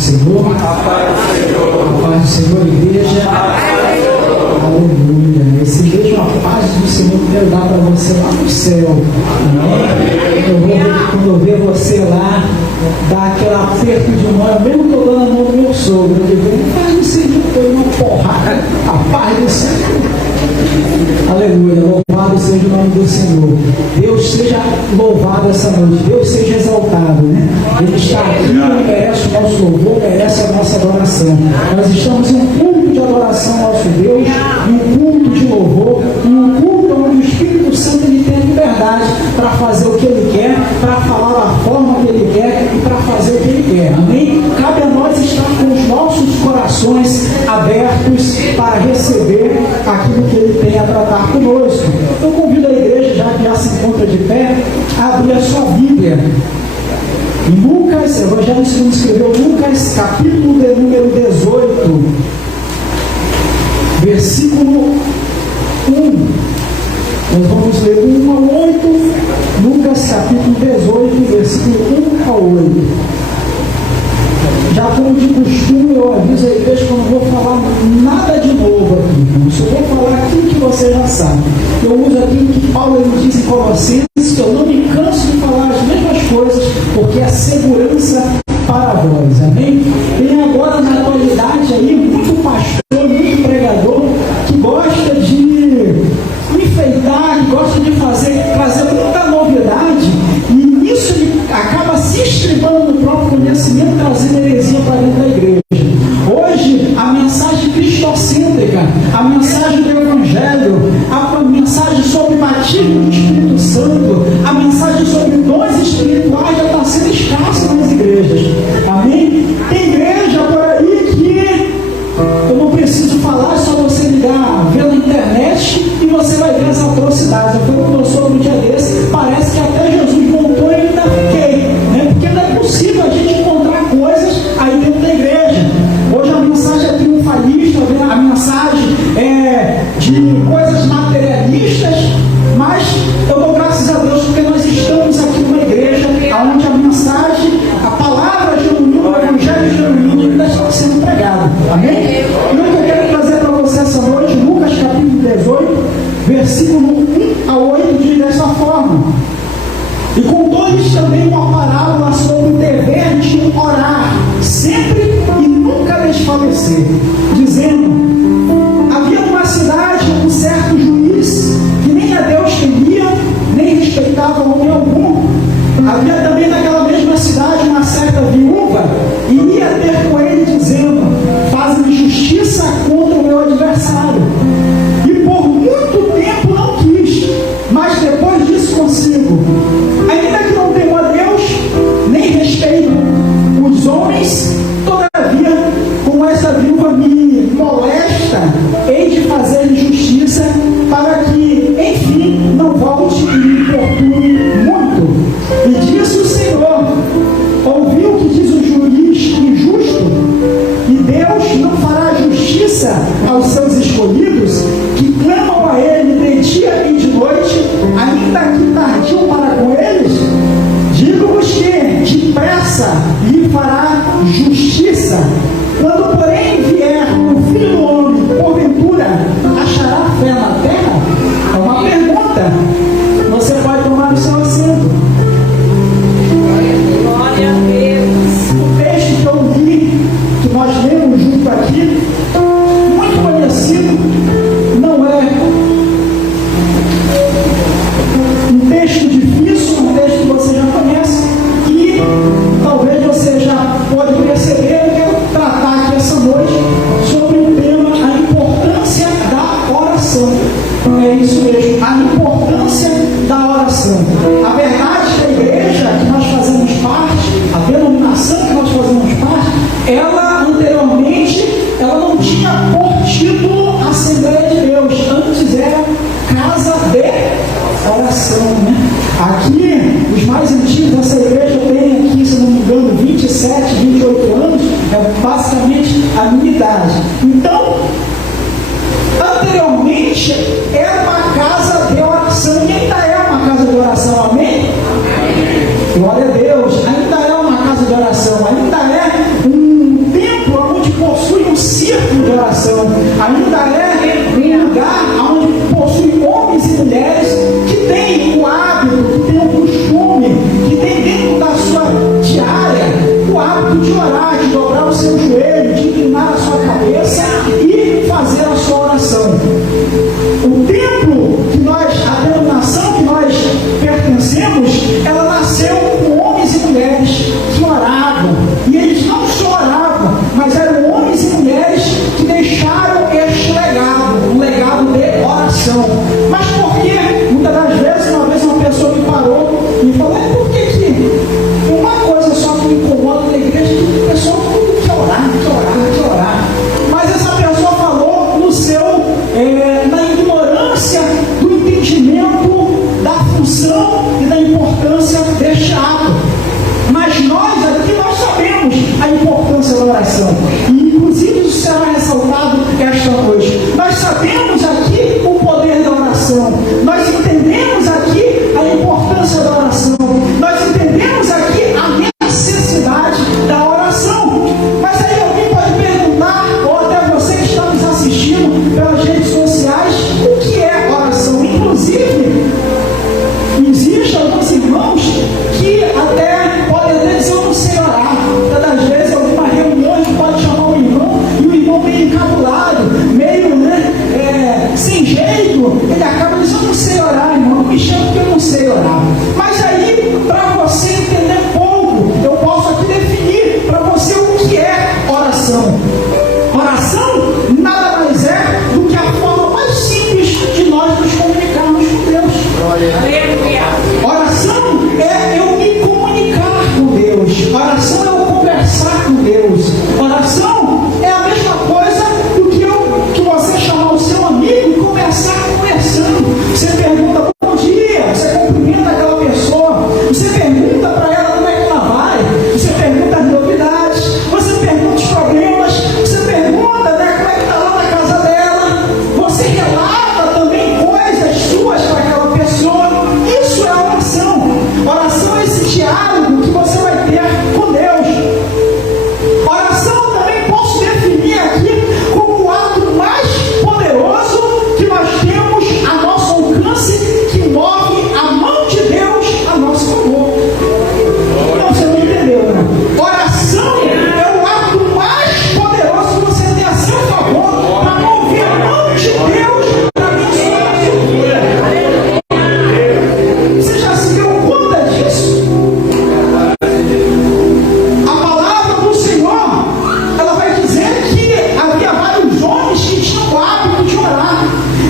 Senhor. A paz do Senhor, igreja. Aleluia. Esse mesmo a paz do Senhor que eu dar para você lá no céu. Amém? Quando eu ver você lá, dar aquele aperto de mão, mesmo que eu dou na mão do meu sogro, eu digo, a paz do Senhor, foi uma porrada. A paz do Senhor. Aleluia. Louvado seja o nome do Senhor. Deus seja louvado essa noite. Deus seja exaltado, né? Ele está aqui, ele merece o nosso louvor, merece a nossa adoração. Nós estamos em um culto de adoração ao nosso Deus, em um culto de louvor, em um culto onde o Espírito Santo ele tem liberdade para fazer o que ele quer, para falar da forma que ele quer e para fazer o que ele quer. Amém? Cabe a nós estar com os nossos corações abertos para receber aquilo que ele tem a tratar conosco. Eu convido a igreja, já que já se encontra de pé, a abrir a sua Bíblia. Em Lucas, Evangelho segundo escreveu Lucas, capítulo de número 18, versículo 1. Nós vamos ler 1 ao 8, Lucas capítulo 18, versículo 1 ao 8. Já como de costume, eu aviso a igreja que eu não vou falar nada de novo aqui. Eu só vou falar aquilo que você já sabe. Eu uso aquilo que Paulo ele diz em Colossenses, que eu não me canso de falar as mesmas coisas, porque é segurança para vós. Amém? Tem agora na atualidade aí muito pastor, muito pregador, que gosta de enfeitar, que gosta de trazer muita novidade, e nisso ele acaba se estribando no próprio conhecimento, trazendo heresia para dentro da igreja. Hoje, a mensagem cristocêntrica, a mensagem do Evangelho, a mensagem sobre batismo do Espírito Santo, a mensagem sobre dons espirituais já está sendo escassa nas igrejas. Amém? Tem igreja por aí que eu não preciso falar, é só você ligar, ver na internet e você vai ver as atrocidades. Eu fui com o meu sogro um dia desse, parece que até Jesus voltou e ainda fiquei, né? Porque não é possível a gente encontrar coisas aí dentro da igreja. Hoje a mensagem é triunfalista, a mensagem é de coisas materialistas, mas eu dou graças a Deus porque nós estamos aqui numa igreja onde a mensagem, a palavra genuína, o evangelho genuíno ainda está sendo pregado. Amém? E o que eu quero trazer para você essa noite, Lucas capítulo 18, versículo 1 a 8, diz dessa forma: e contou-lhes também uma parábola sobre o dever de orar sempre e nunca desfalecer, dizendo: havia numa cidade um certo juiz que nem a Deus temia, nem respeitava homem algum. Havia também naquela mesma cidade uma certa viúva, e ia ter com ele dizendo: faz-me justiça contra o meu adversário. E por muito tempo não quis, mas depois disse consigo: ainda que não temo a Deus, nem respeito os homens, todavia, como essa viúva me molesta, hei de fazer justiça, para que, enfim, não volte e me importune muito. E disse o Senhor: ouviu o que diz o juiz injusto? E Deus não fará justiça aos seus escolhidos, que clamam a Ele de dia e de noite, ainda que tardio para com eles? Digo-vos que depressa lhe fará justiça. Quando, porém, vier o Filho do Homem, porventura, achará fé na terra? É uma pergunta. Você pode tomar o seu assento. Glória a Deus. O texto que eu li, que nós lemos junto aqui, muito conhecido, não é um texto difícil, um texto que você já conhece, e talvez você já pode perceber. Eu quero tratar aqui essa noite sobre o tema, a importância da oração. É isso mesmo, a importância da oração. A verdade da igreja que nós fazemos parte, a denominação que nós fazemos parte, ela anteriormente, ela não tinha por título Assembleia de Deus, antes era Casa de Oração, né? Aqui, os mais antigos dessa igreja têm aqui, se não me engano, 27, 28 anos, é basicamente a minha idade. Então, anteriormente era uma casa de oração, e ainda é uma casa de oração, amém? Glória a Deus, ainda é uma casa de oração, ainda é um possui um círculo de oração, ainda é um lugar onde possui homens e mulheres que têm o hábito, que têm o costume, que têm dentro da sua diária o hábito de orar, de dobrar o seu joelho, de inclinar a sua cabeça e fazer a sua oração. O templo que nós, a denominação que nós pertencemos, ela nasceu com homens e mulheres que oravam. E eles não só oravam, mas eram homens e mulheres que deixaram este legado, um legado de oração. Mas por que? Muitas das vezes, uma vez uma pessoa me parou e falou: por que uma coisa só que me incomoda na igreja, que a pessoa quer orar. Mas essa pessoa falou no seu, na ignorância do entendimento da função e da importância deste ato. Mas nós aqui, nós sabemos a importância da oração. E inclusive isso será ressaltado esta noite. Nós sabemos aqui o poder da oração. Nós entendemos aqui a importância da oração. Nós entendemos aqui a necessidade da oração. Mas aí alguém pode perguntar, ou até você que está nos assistindo pelas redes sociais, o que é oração? Inclusive, existem alguns irmãos que até podem dizer: eu não sei orar. Todas as vezes alguma reunião a gente pode chamar um irmão e o irmão meio encabulado, meio sem jeito, ele acaba dizendo: eu não sei orar, irmão, não me chama porque eu não sei orar. Mas aí, para você entender pouco, eu posso aqui definir para você o que é oração. Oração nada mais é do que a forma mais simples de nós nos comunicarmos com Deus. Oração é eu me comunicar com Deus. Oração é eu conversar com Deus. Oração é a mesma coisa do que você chamar o seu amigo e começar conversando. Você pergunta: bom dia, você cumprimenta aquela pessoa, você pergunta para ela como é que ela vai, você pergunta as novidades, você pergunta os problemas, você pergunta, como é que está lá na casa dela, você relata também coisas suas para aquela pessoa. Isso é oração. Oração é esse diálogo que você vai ter com Deus. Oração eu também posso definir aqui como o ato mais poderoso que nós temos a nosso alcance, que move a mão de Deus a nosso favor. Não, você não entendeu, né? Oração é o ato mais poderoso que você tem a seu favor para mover a mão de Deus para abençoar a sua vida. Você já se deu conta disso? A palavra do Senhor, ela vai dizer que havia vários homens que tinham o hábito de orar,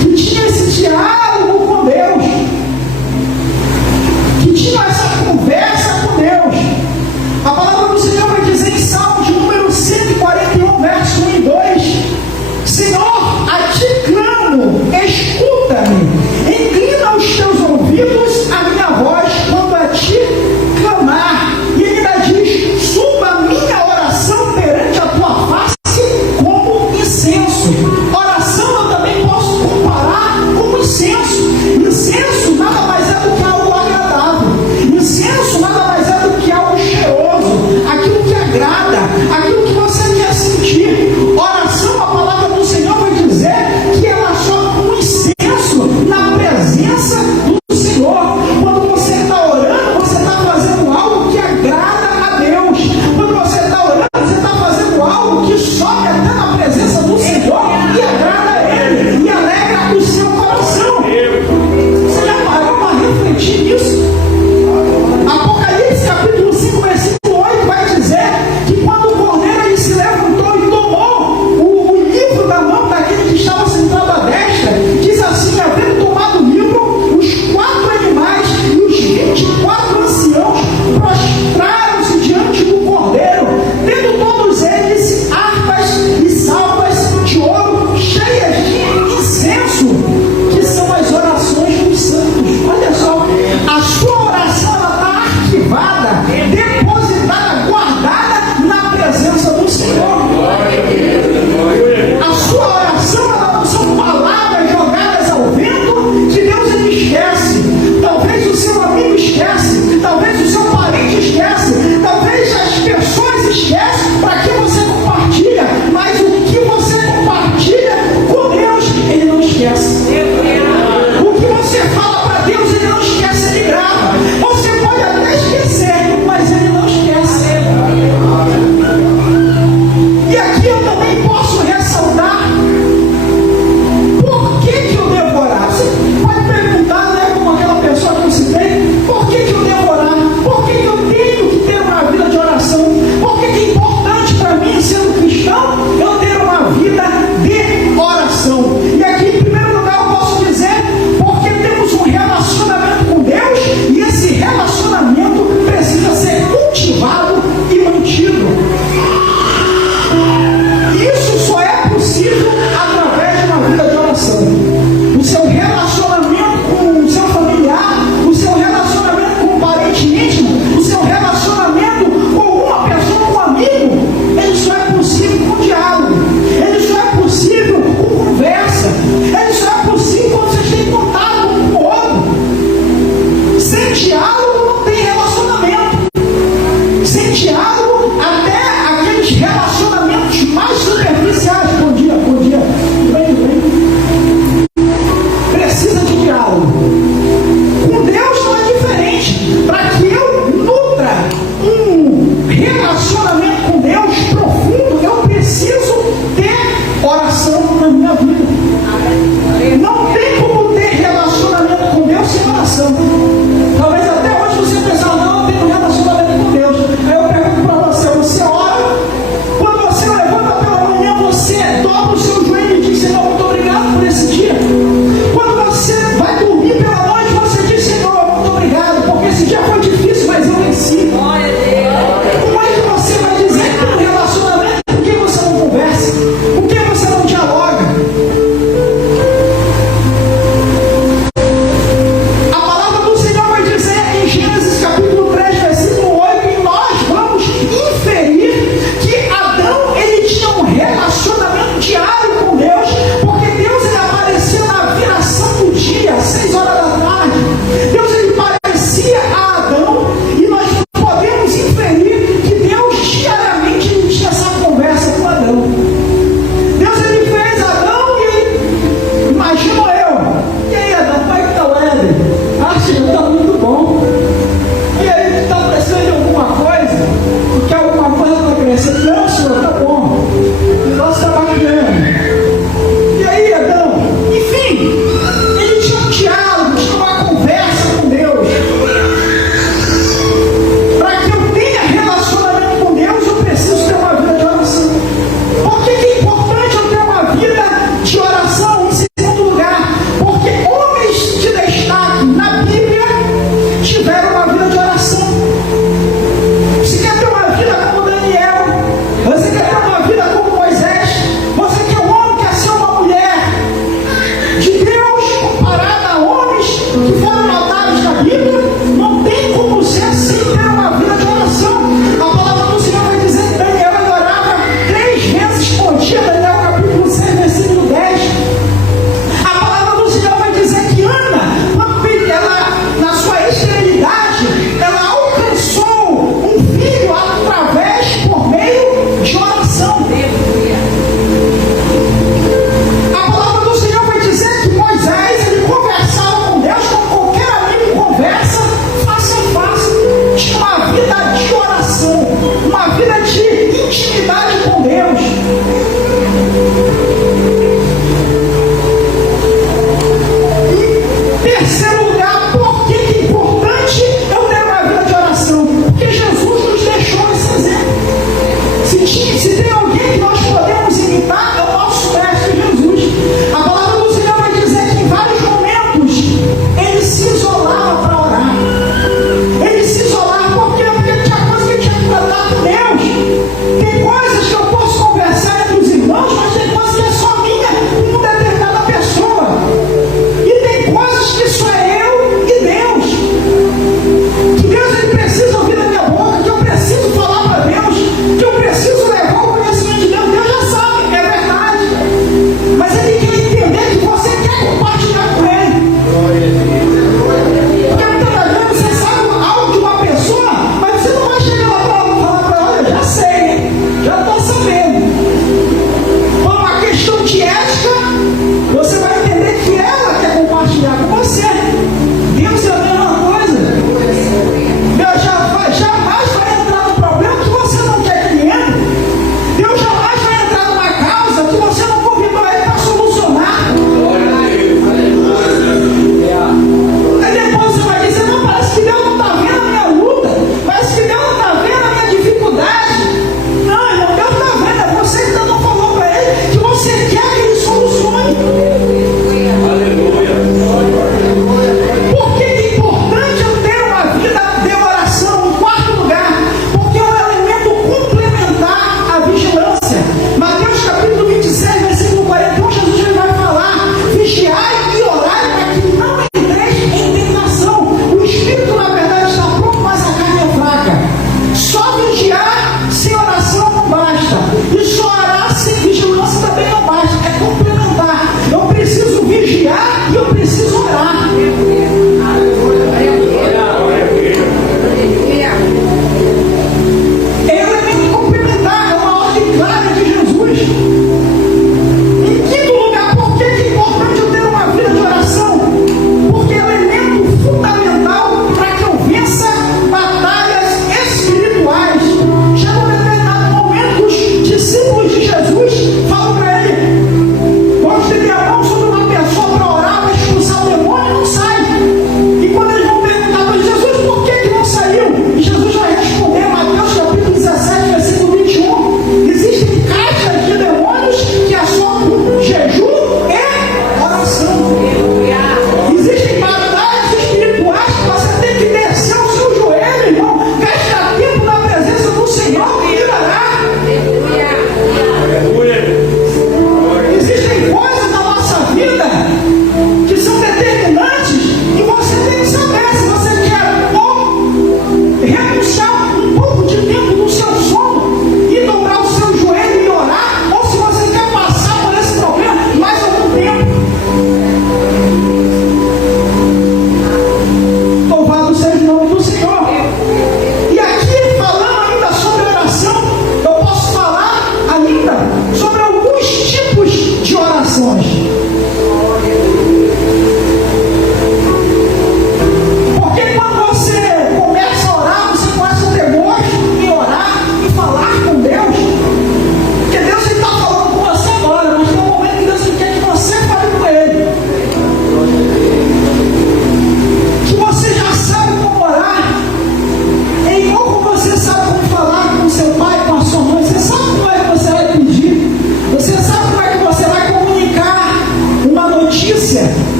que tinham esse diálogo com Deus, que tinham essa conversa com Deus. A palavra do Senhor vai dizer em Salmo de número 141, verso 1 e 2: Senhor, a ti clamo, escuta-me, inclina os teus ouvidos à minha voz quando a ti clamar. E ele ainda diz: suba a minha oração perante a tua face como incenso. Oração eu também posso comparar com incenso. Incenso nada mais é do que algo agradável. Incenso nada mais é do que algo cheiroso, aquilo que agrada, aquilo que você quer sentir. Oração, a palavra do Senhor vai dizer que ela sobe com incenso na presença do Senhor. Quando você está orando, você está fazendo algo que agrada a Deus. Quando você está orando, você está fazendo algo que sobe até na presença do Senhor e agrada a Ele e alegra o seu coração. Você já parou para refletir nisso? Apocalipse capítulo 5, versículo 8 vai dizer que quando o cordeiro ele se levantou e tomou o livro da mão daquele que estava sentado à destra, diz assim: havendo tomado o livro, os 4 animais e os 24 anciãos prostraram-se diante do cordeiro, tendo todos eles harpas e salvas de ouro cheias de incenso, que são as orações dos santos. Olha só, a sua oração ela está arquivada, depositada, guardada na presença do Senhor. A sua oração ela não são palavras jogadas ao vento que Deus ele esquece. Talvez o seu amigo esquece, talvez o seu parente esquece, talvez as pessoas esquecem para que você compartilha, mas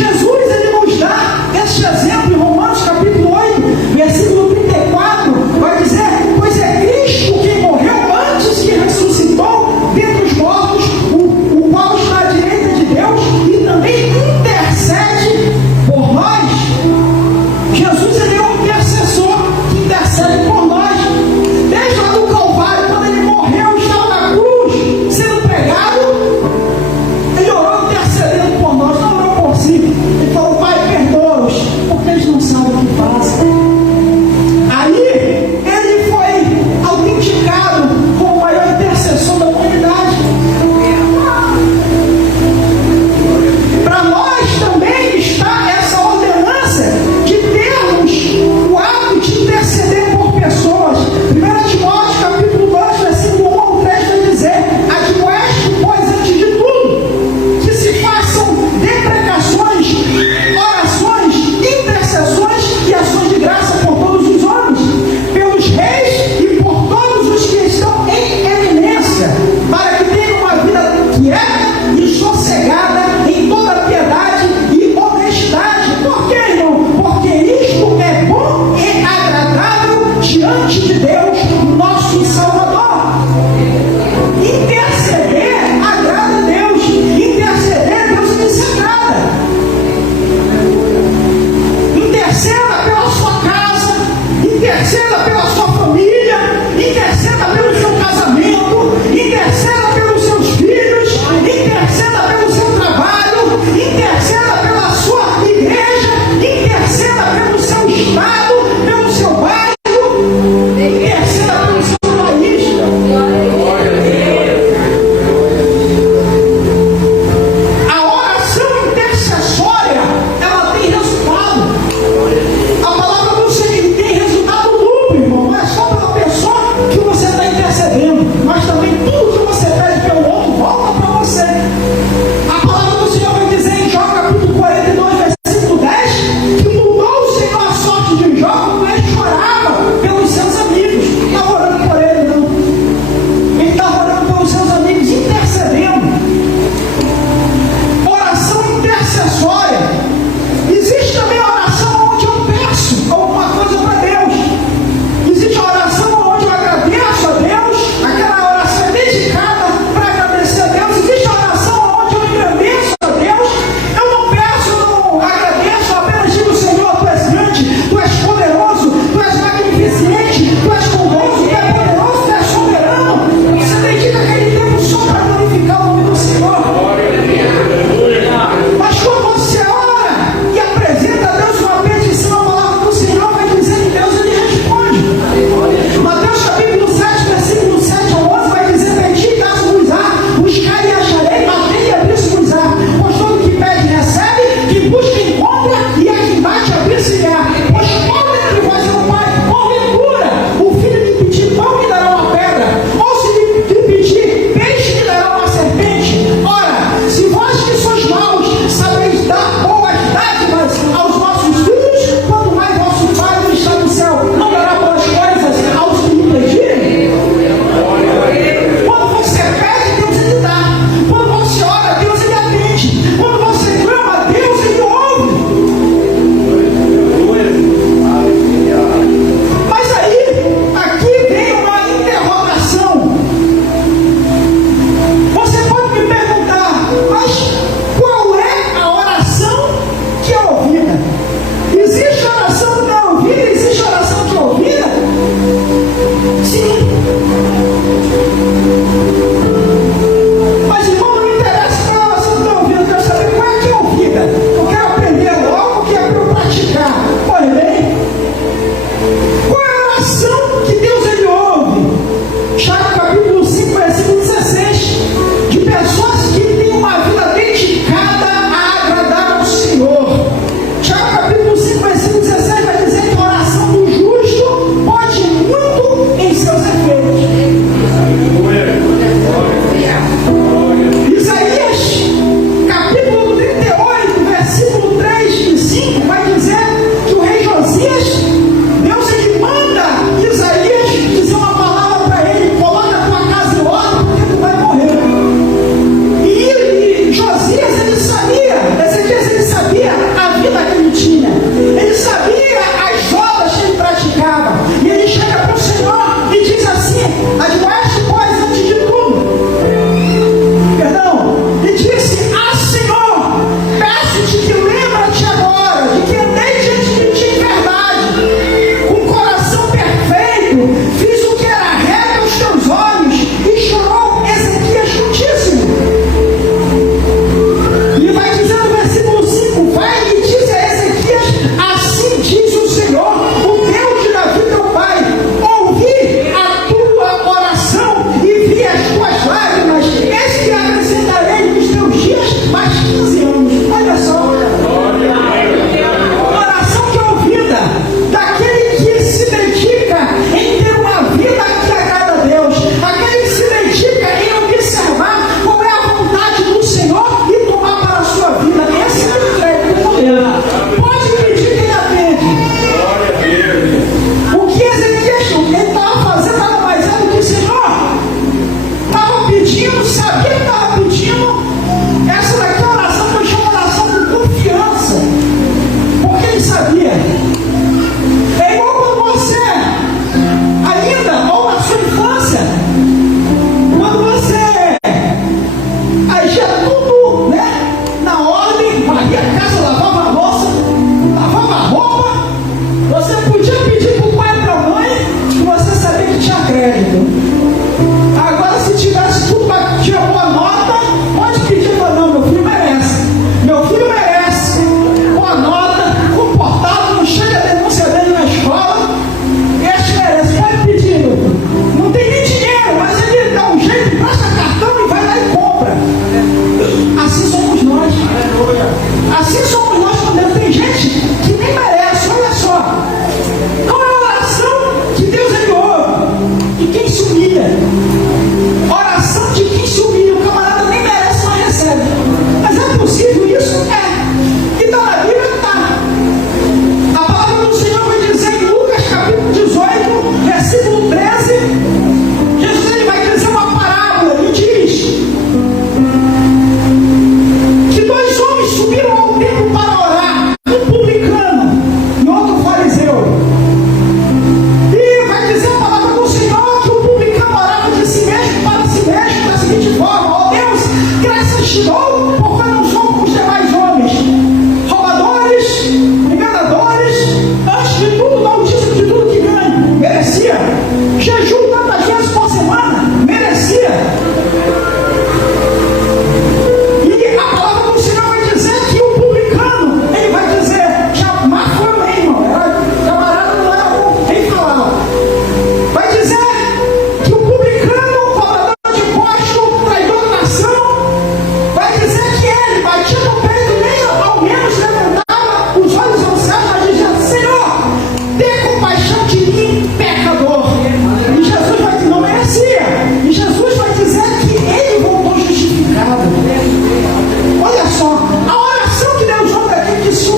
Jesus, ele nos dá esse exemplo em Romanos capítulo 8, versículo 34, vai dizer: pois é Cristo quem morreu antes que ressuscitou dentre os mortos, o qual está à direita de Deus e também intercede por nós. Jesus, ele é um intercessor que intercede por nós. Desde lá do Calvário, quando ele morreu, estava na cruz, sendo pregado, ele orou intercedendo por nós, não orou por si. Ele falou: Pai, perdoa-os, porque eles não sabem o que fazem. Aí, ele foi autenticado como o maior intercessor da humanidade. Para nós também está essa ordenança de termos o ato de interceder por pessoas. 1 Timóteo capítulo 2, versículo 1 ao 3 vai dizer: admoeste, pois, antes de tudo, que se façam deprecações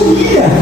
sabia.